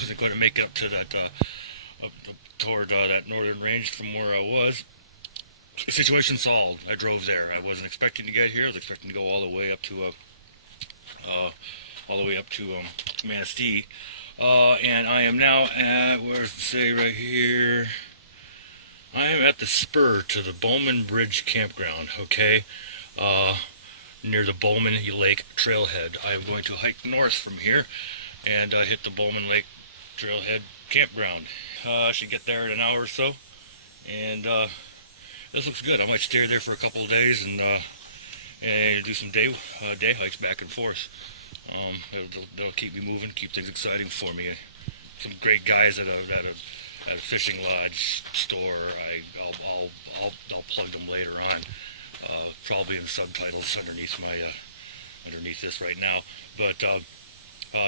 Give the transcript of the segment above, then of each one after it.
wasn't going to make it up to that up toward that northern range from where I was. Situation solved. I drove there. I wasn't expecting to get here. I was expecting to go all the way up to Manistee. And I am now at, where's it say right here? I am at the spur to the Bowman Bridge campground, okay? Near the Bowman Lake trailhead. I am going to hike north from here and hit the Bowman Lake trailhead campground. I should get there in an hour or so. And this looks good. I might stay there for a couple of days and do some day hikes back and forth. That'll keep me moving, keep things exciting for me. Some great guys at a fishing lodge store. I'll plug them later on, probably in subtitles underneath this right now. But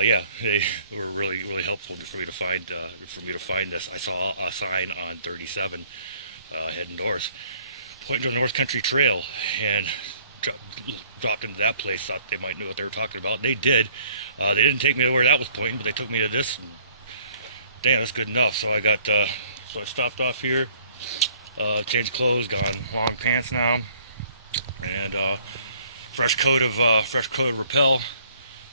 yeah, they were really helpful for me to find this. I saw a sign on 37 heading north, pointing to the North Country Trail, and dropped into that place. Thought they might know what they were talking about. They did. They didn't take me to where that was pointing, but they took me to this. And damn, that's good enough. So I stopped off here, changed clothes, got on long pants now, and fresh coat of Repel.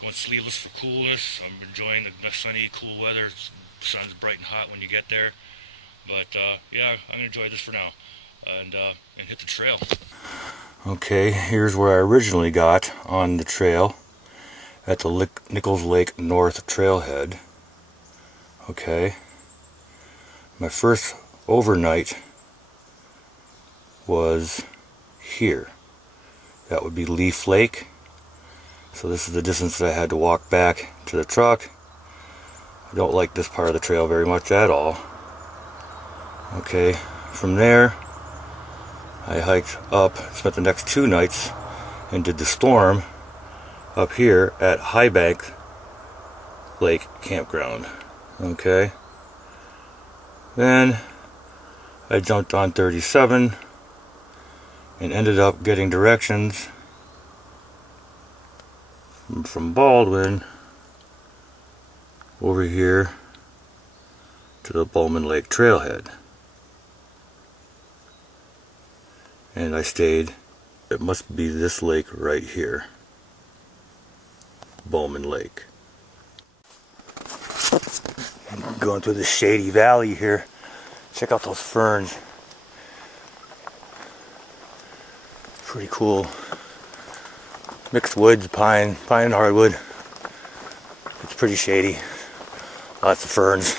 Going sleeveless for coolness. I'm enjoying the sunny, cool weather. The sun's bright and hot when you get there. But yeah, I'm gonna enjoy this for now, and hit the trail. Okay, here's where I originally got on the trail at the Nichols Lake North Trailhead. Okay, my first overnight was here. That would be Leaf Lake. So this is the distance that I had to walk back to the truck. I don't like this part of the trail very much at all. Okay, from there I hiked up, spent the next 2 nights, and did the storm up here at High Bank Lake Campground. Okay, then I jumped on 37 and ended up getting directions from Baldwin over here to the Bowman Lake Trailhead. And I stayed, it must be this lake right here, Bowman Lake. I'm going through the shady valley here. Check out those ferns. Pretty cool. Mixed woods, pine and hardwood. It's pretty shady. Lots of ferns,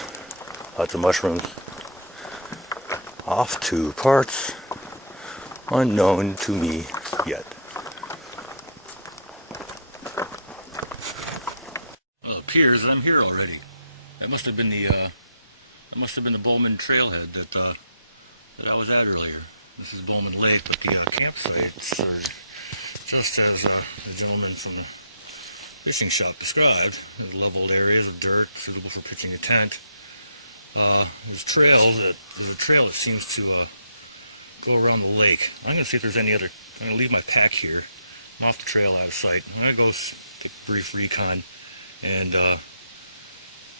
lots of mushrooms. Off to parts unknown to me yet. Well, it appears I'm here already. That must have been the Bowman Trailhead that I was at earlier. This is Bowman Lake, but the campsites are just as the gentleman from the fishing shop described. There's leveled areas of dirt suitable for pitching a tent. There's a trail that seems to go around the lake. I'm going to see if there's any other. I'm going to leave my pack here. I'm off the trail out of sight. I'm going to go take a brief recon and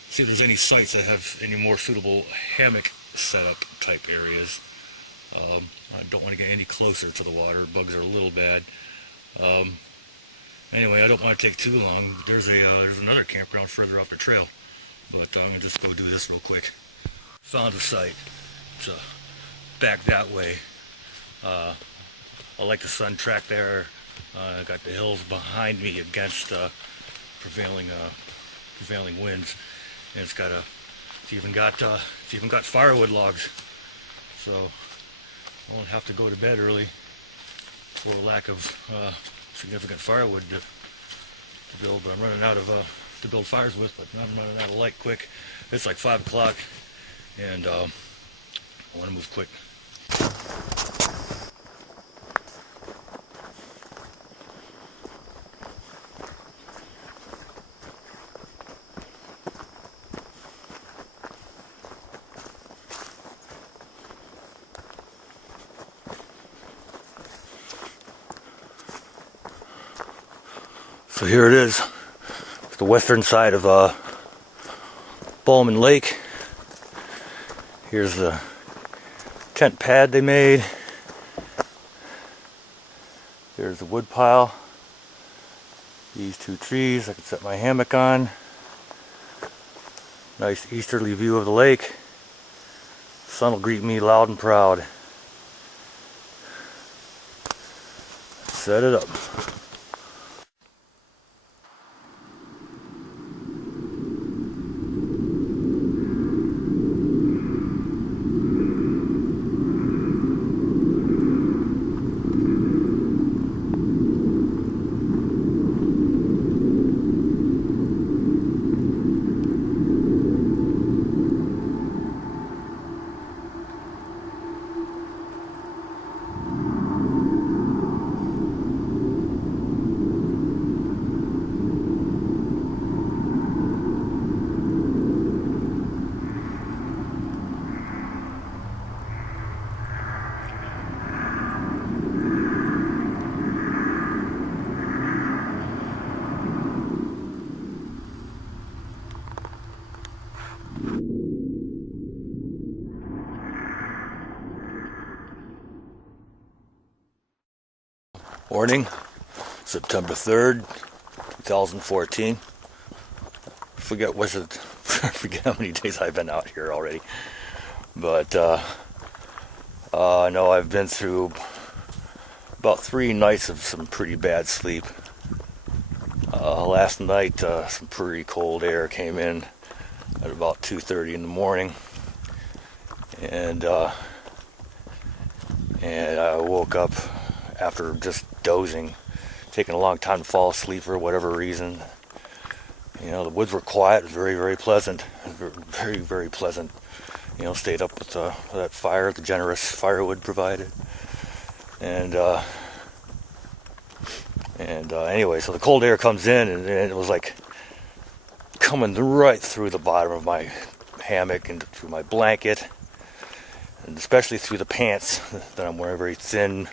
see if there's any sites that have any more suitable hammock setup type areas. I don't want to get any closer to the water. Bugs are a little bad. Anyway, I don't want to take too long. There's another campground further up the trail, but I'm going to just go do this real quick. Found a site. It's back that way. I like the sun track there. I got the hills behind me against prevailing winds, and it's even got firewood logs, so I won't have to go to bed early for lack of significant firewood to build. But I'm running out of to build fires with, but I'm running out of light quick. It's like 5 o'clock, and I want to move quick. So here it is. It's the western side of Bowman Lake. Here's the tent pad they made. There's the wood pile. These two trees I can set my hammock on. Nice easterly view of the lake. Sun will greet me loud and proud. Set it up. Morning, September 3rd, 2014. Forget how many days I've been out here already. But I know I've been through about 3 nights of some pretty bad sleep. Last night, some pretty cold air came in at about 2:30 in the morning, and I woke up after just dozing, taking a long time to fall asleep for whatever reason. You know, the woods were quiet, very, very pleasant, very, very pleasant. You know, stayed up with that fire, the generous firewood provided, and anyway, so the cold air comes in, and it was like coming right through the bottom of my hammock and through my blanket, and especially through the pants that I'm wearing, very thin,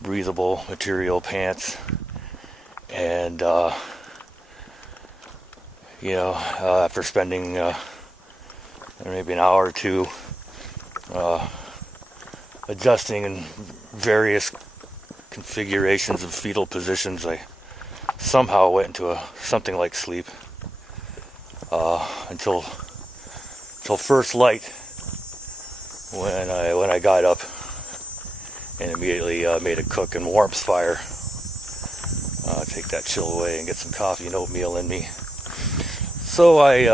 breathable material pants. And after spending maybe an hour or two adjusting in various configurations of fetal positions, I somehow went into something like sleep until first light, when I got up and immediately made a cook and warmth fire. Take that chill away and get some coffee and oatmeal in me. So I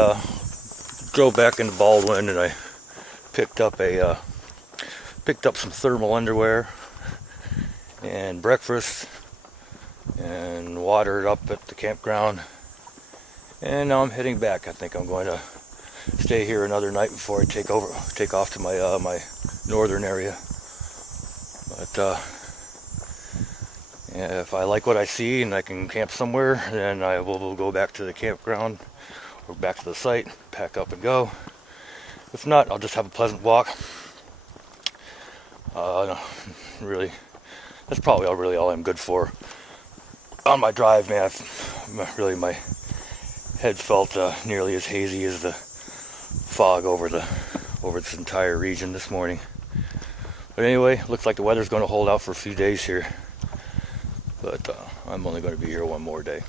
drove back into Baldwin, and I picked up some thermal underwear and breakfast and watered up at the campground. And now I'm heading back. I think I'm going to stay here another night before I take off to my northern area. But if I like what I see and I can camp somewhere, then I will go back to the campground or back to the site, pack up and go. If not, I'll just have a pleasant walk. Really, that's probably all I'm good for. On my drive, man, my head felt nearly as hazy as the fog over this entire region this morning. But anyway, looks like the weather's going to hold out for a few days here. But I'm only going to be here one more day.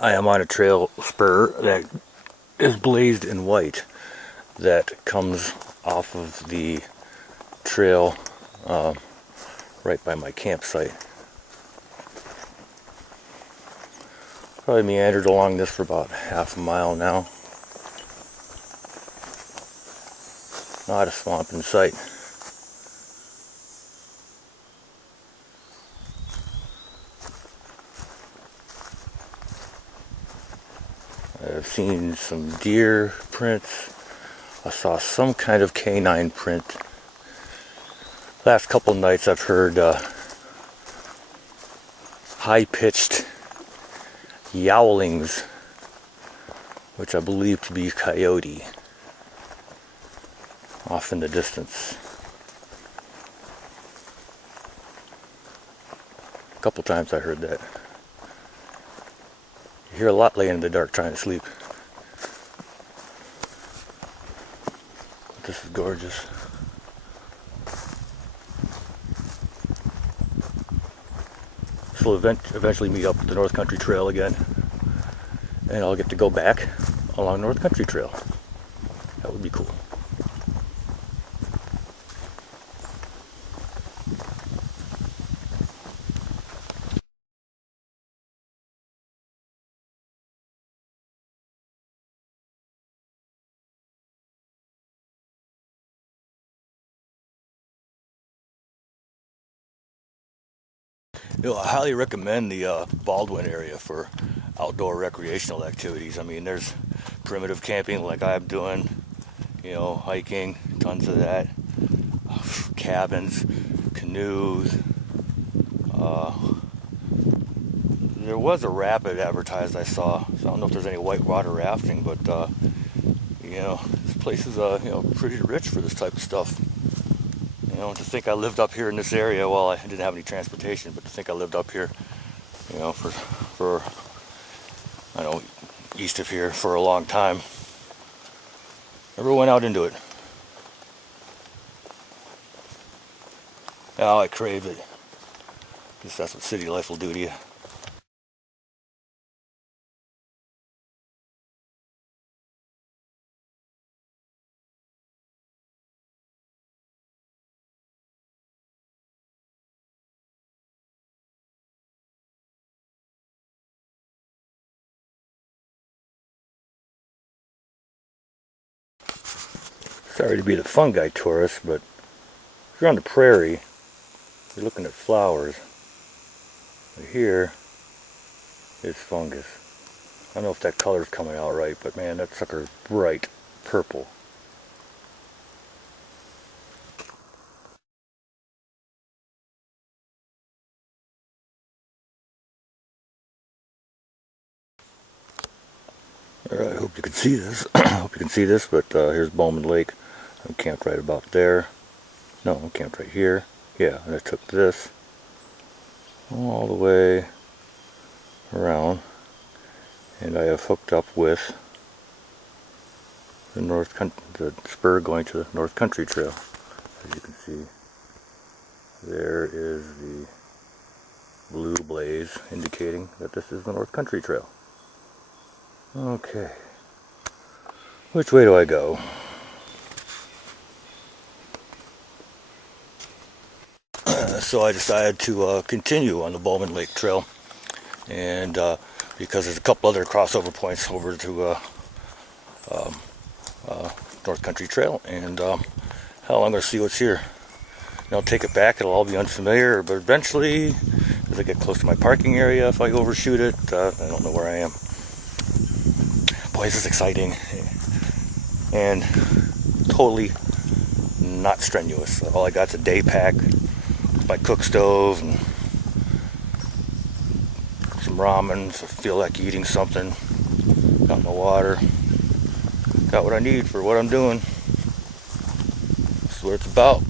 I am on a trail spur that is blazed in white that comes off of the trail right by my campsite. Probably meandered along this for about half a mile now. Not a swamp in sight. I've seen some deer prints. I saw some kind of canine print. Last couple nights I've heard high-pitched yowlings, which I believe to be coyote, off in the distance. A couple times I heard that. You hear a lot laying in the dark trying to sleep. But this is gorgeous. So we'll eventually meet up with the North Country Trail again, and I'll get to go back along North Country Trail. That would be cool. I highly recommend the Baldwin area for outdoor recreational activities. I mean, there's primitive camping like I'm doing, hiking, tons of that, cabins, canoes. There was a rapid advertised I saw, so I don't know if there's any whitewater rafting, but this place is pretty rich for this type of stuff. To think I lived up here in this area, well, I didn't have any transportation, but to think I lived up here, for I don't know, east of here for a long time. Never went out into it. Now I crave it. Guess that's what city life will do to you. Sorry to be the fun guy tourist, but if you're on the prairie, you're looking at flowers. But here, it's fungus. I don't know if that color's coming out right, but man, that sucker's bright purple. Alright, I hope you can see this. But here's Bowman Lake. I'm camped right about there. No, I'm camped right here. Yeah, and I took this all the way around, and I have hooked up with the spur going to the North Country Trail. As you can see, there is the blue blaze indicating that this is the North Country Trail. Okay, which way do I go? So I decided to continue on the Bowman Lake Trail, and because there's a couple other crossover points over to North Country Trail, and hell, I'm going to see what's here. And I'll take it back, it'll all be unfamiliar, but eventually, as I get close to my parking area, if I overshoot it, I don't know where I am. Boy, this is exciting, and totally not strenuous. All I got's a day pack, my cook stove, and some ramen if I feel like eating something. Got my water. Got what I need for what I'm doing. That's what it's about.